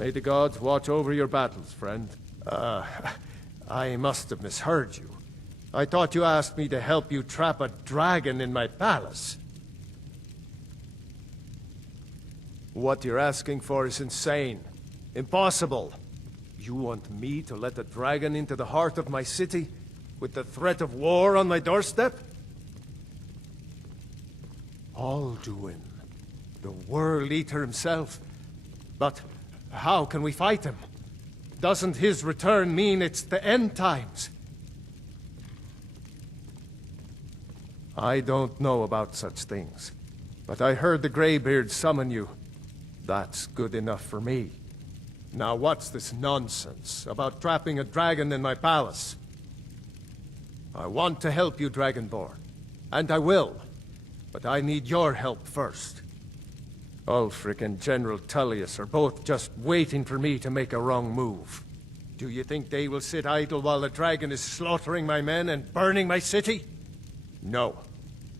May the gods watch over your battles, friend. I must have misheard you. I thought you asked me to help you trap a dragon in my palace. What you're asking for is insane. Impossible. You want me to let a dragon into the heart of my city, with the threat of war on my doorstep? Alduin, the World Eater himself. But how can we fight him? Doesn't his return mean it's the end times? I don't know about such things, but I heard the Greybeards summon you. That's good enough for me. Now what's this nonsense about trapping a dragon in my palace? I want to help you, Dragonborn, and I will, but I need your help first. Ulfric and General Tullius are both just waiting for me to make a wrong move. Do you think they will sit idle while the dragon is slaughtering my men and burning my city? No.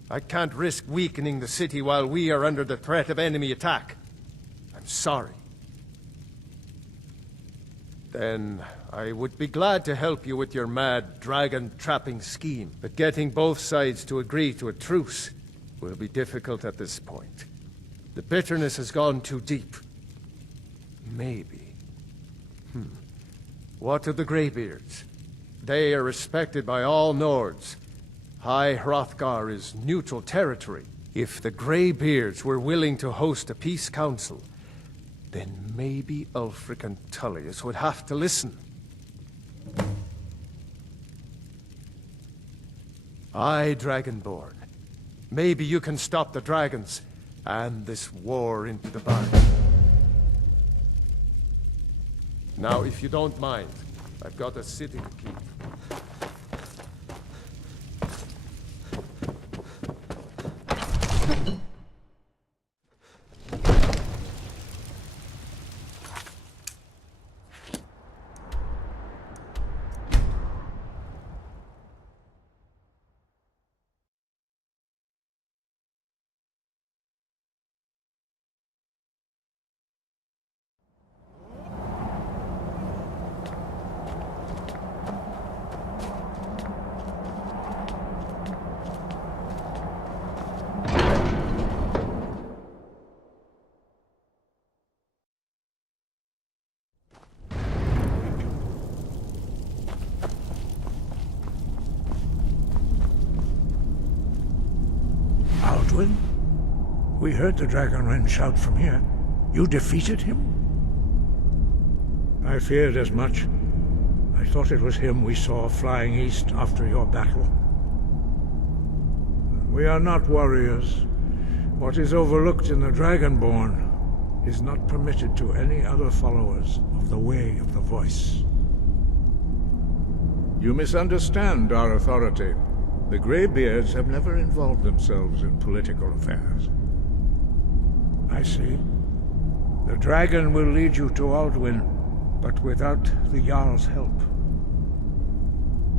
I can't risk weakening the city while we are under the threat of enemy attack. I'm sorry. Then I would be glad to help you with your mad dragon-trapping scheme, but getting both sides to agree to a truce will be difficult at this point. The bitterness has gone too deep. Maybe. What of the Greybeards? They are respected by all Nords. High Hrothgar is neutral territory. If the Greybeards were willing to host a peace council, then maybe Ulfric and Tullius would have to listen. Aye, Dragonborn. Maybe you can stop the dragons, and this war into the bargain. Now, if you don't mind, I've got a city to keep. Alduin? We heard the Dragonren shout from here. You defeated him? I feared as much. I thought it was him we saw flying east after your battle. We are not warriors. What is overlooked in the Dragonborn is not permitted to any other followers of the Way of the Voice. You misunderstand our authority. The Greybeards have never involved themselves in political affairs. I see. The dragon will lead you to Alduin, but without the Jarl's help.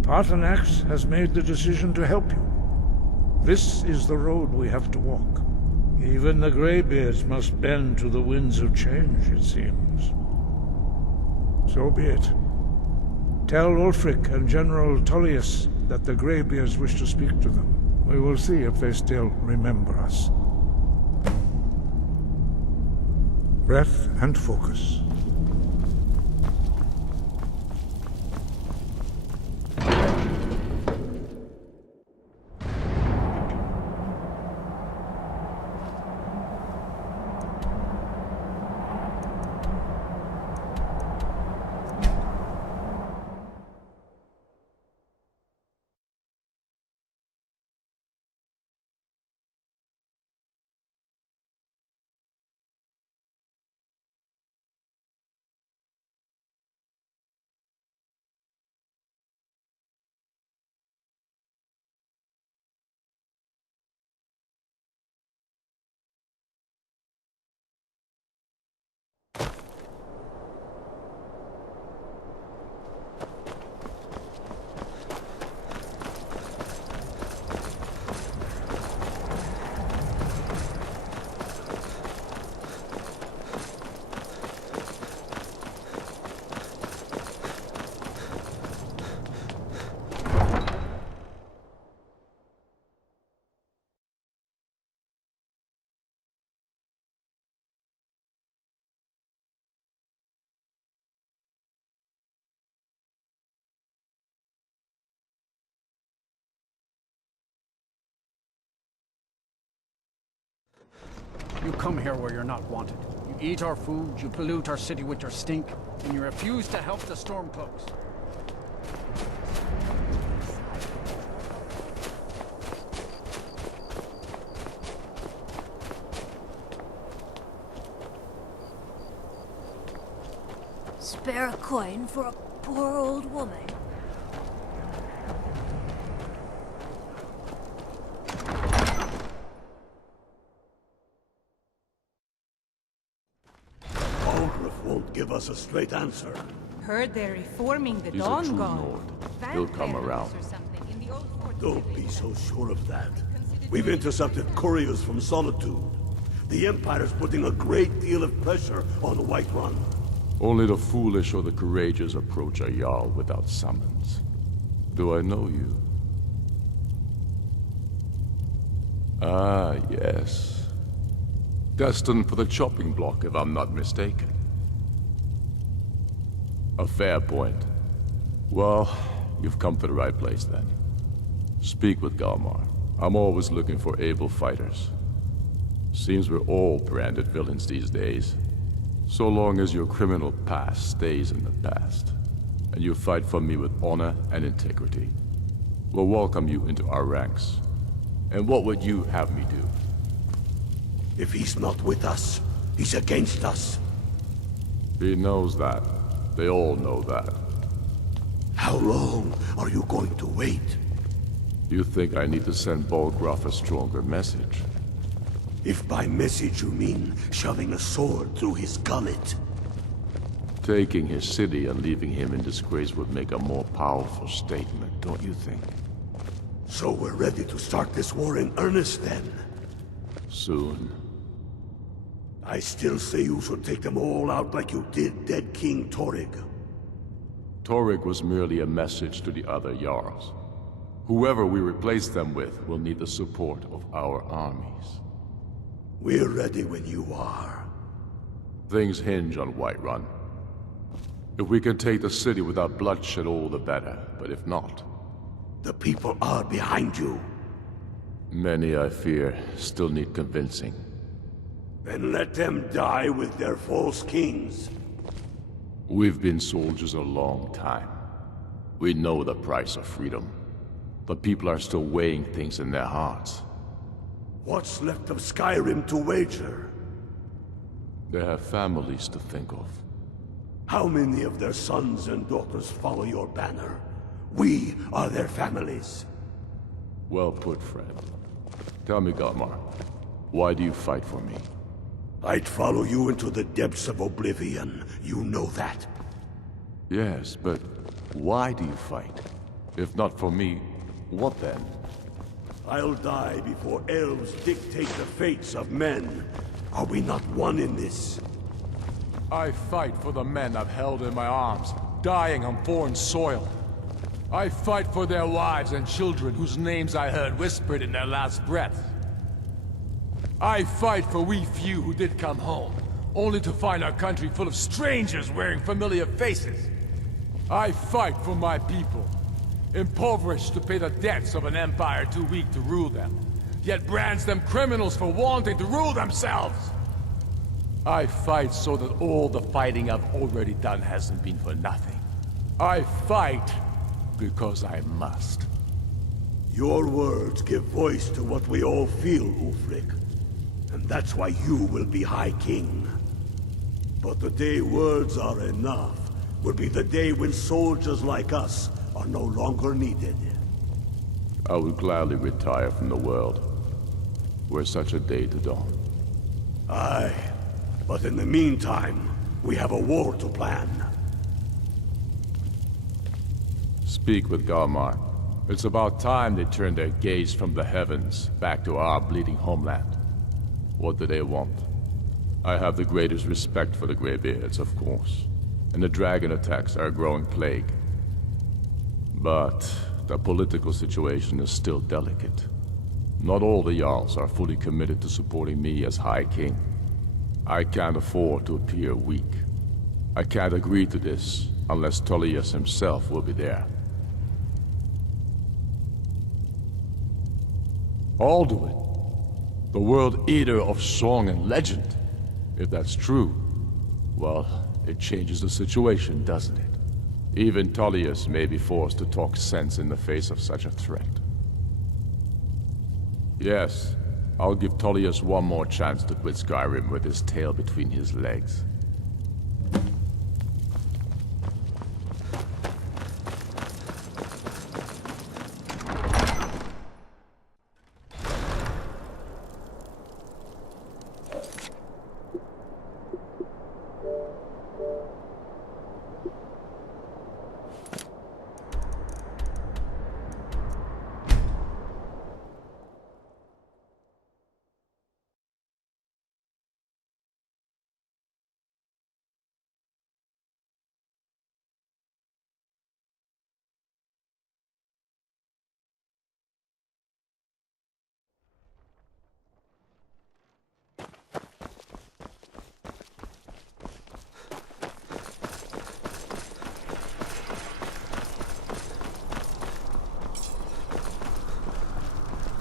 Paarthurnax has made the decision to help you. This is the road we have to walk. Even the Greybeards must bend to the winds of change, it seems. So be it. Tell Ulfric and General Tullius that the Greybeards wish to speak to them. We will see if they still remember us. Breath and focus. You come here where you're not wanted. You eat our food, you pollute our city with your stink, and you refuse to help the Stormcloaks. Spare a coin for a poor old woman. Ulfric won't give us a straight answer. Heard they're reforming the He's a Dawn true God. lord. He'll come around. Don't be so sure of that. We've intercepted couriers from Solitude. The Empire's putting a great deal of pressure on Whiterun. Only the foolish or the courageous approach a Jarl without summons. Do I know you? Ah, yes. Destined for the chopping block, if I'm not mistaken. A fair point. Well, you've come to the right place then. Speak with Galmar. I'm always looking for able fighters. Seems we're all branded villains these days. So long as your criminal past stays in the past, and you fight for me with honor and integrity, we'll welcome you into our ranks. And what would you have me do? If he's not with us, he's against us. He knows that. They all know that. How long are you going to wait? You think I need to send Bolgraf a stronger message? If by message you mean shoving a sword through his gullet. Taking his city and leaving him in disgrace would make a more powerful statement, don't you think? So we're ready to start this war in earnest then? Soon. I still say you should take them all out like you did dead King Torrig. Torrig was merely a message to the other Jarls. Whoever we replace them with will need the support of our armies. We're ready when you are. Things hinge on Whiterun. If we can take the city without bloodshed, all the better. But if not... The people are behind you. Many, I fear, still need convincing. Then let them die with their false kings. We've been soldiers a long time. We know the price of freedom. But people are still weighing things in their hearts. What's left of Skyrim to wager? They have families to think of. How many of their sons and daughters follow your banner? We are their families. Well put, friend. Tell me, Galmar, why do you fight for me? I'd follow you into the depths of oblivion. You know that. Yes, but why do you fight? If not for me, what then? I'll die before elves dictate the fates of men. Are we not one in this? I fight for the men I've held in my arms, dying on foreign soil. I fight for their wives and children whose names I heard whispered in their last breath. I fight for we few who did come home, only to find our country full of strangers wearing familiar faces. I fight for my people, impoverished to pay the debts of an empire too weak to rule them, yet brands them criminals for wanting to rule themselves. I fight so that all the fighting I've already done hasn't been for nothing. I fight because I must. Your words give voice to what we all feel, Ulfric. And that's why you will be High King. But the day words are enough will be the day when soldiers like us are no longer needed. I would gladly retire from the world, were such a day to dawn. Aye, but in the meantime, we have a war to plan. Speak with Galmar. It's about time they turned their gaze from the heavens back to our bleeding homeland. What do they want? I have the greatest respect for the Greybeards, of course, and the dragon attacks are a growing plague. But the political situation is still delicate. Not all the Jarls are fully committed to supporting me as High King. I can't afford to appear weak. I can't agree to this unless Tullius himself will be there. I'll do it. The World Eater of song and legend. If that's true, well, it changes the situation, doesn't it? Even Tullius may be forced to talk sense in the face of such a threat. Yes, I'll give Tullius one more chance to quit Skyrim with his tail between his legs.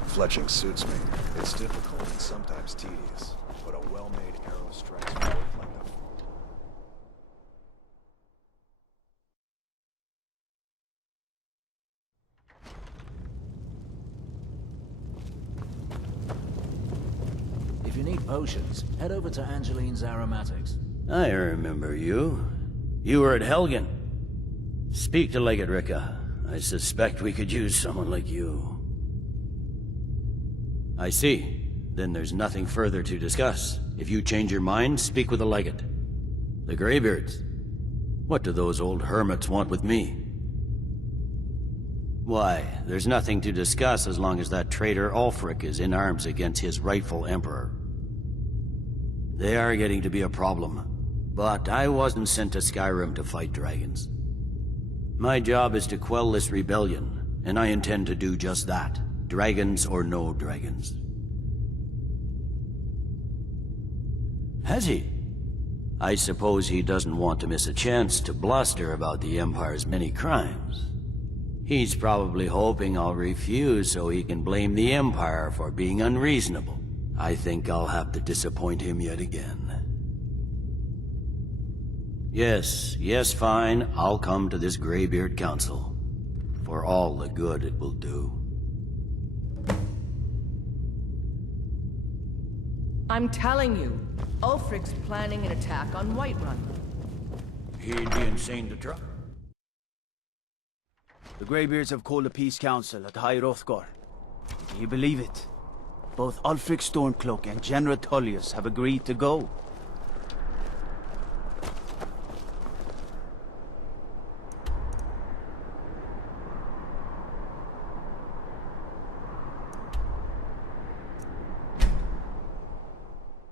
Fletching suits me. It's difficult and sometimes tedious, but a well-made arrow strikes forth like a... If you need potions, head over to Angeline's Aromatics. I remember you. You were at Helgen. Speak to Legate Ricka. I suspect we could use someone like you. I see. Then there's nothing further to discuss. If you change your mind, speak with the Legate. The Greybeards. What do those old hermits want with me? Why, there's nothing to discuss as long as that traitor Ulfric is in arms against his rightful emperor. They are getting to be a problem. But I wasn't sent to Skyrim to fight dragons. My job is to quell this rebellion, and I intend to do just that. Dragons or no dragons. Has he? I suppose he doesn't want to miss a chance to bluster about the Empire's many crimes. He's probably hoping I'll refuse so he can blame the Empire for being unreasonable. I think I'll have to disappoint him yet again. Yes, fine. I'll come to this Greybeard Council. For all the good it will do. I'm telling you, Ulfric's planning an attack on Whiterun. He'd be insane to try. The Greybeards have called a peace council at High Hrothgar. Can you believe it? Both Ulfric Stormcloak and General Tullius have agreed to go.